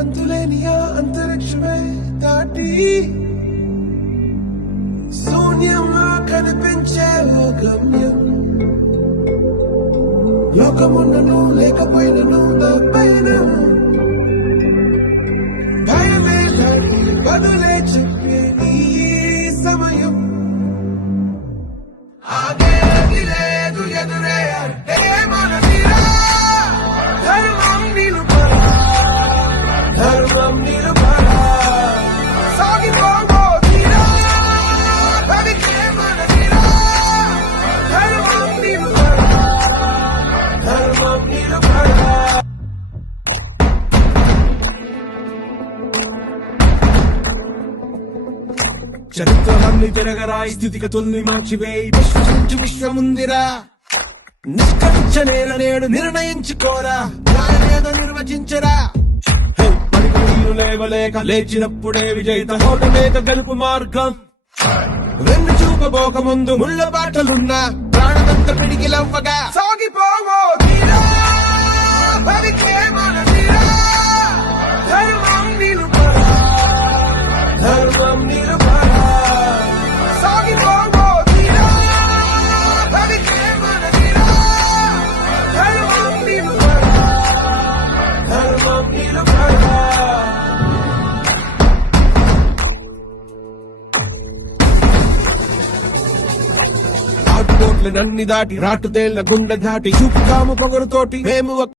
అంతులేనియా అంతరిక్షమే దాటి శూన్యంలో కనిపించే ఓ గమ్యం. లోకమున్నను లేకపోయినను నా పైన భయమే దాటి బదులే చెప్పే నీ సమయం. ఆగేది లేదు ఎదురే అంటే మనదిరా. ధర్మం నిలుపరా, ధర్మం నిలుపరా. సాగిపోవో తీరా, బతికే మనదిరా. ధర్మం నిలుపరా, ధర్మం నిలుపరా. చరిత్రలన్నీ తిరగరాయి, స్థితిగతుల్ని మార్చివేయి, విశ్వసించి విశ్వముందిరా. నిష్కరించ నేడు నిర్ణయించుకోరా, న్యాయమేదో నిర్వచించరా. పడిపోయిన లేవలేక లేచినప్పుడే విజయిత హోటమేక గెలుపు మార్గం. వెన్ను చూపబోక ముందు ముళ్ళ బాటలున్నా ప్రాణమంత పిడికిలవ్వగా సాగిపోవో తీరా, బతికే మనదిరా. ధర్మం నిలుపరా, ధర్మం నిలుపరా. సాగిపోవో తీరా, బతికే మనదిరా. ధర్మం నిలుపరా, ధర్మం నిలుపరా. ఆటుపోట్లనన్ని దాటి రాటుదేళ్ల గుండె దాటి చూపుతాము పొగరుతోటి మేము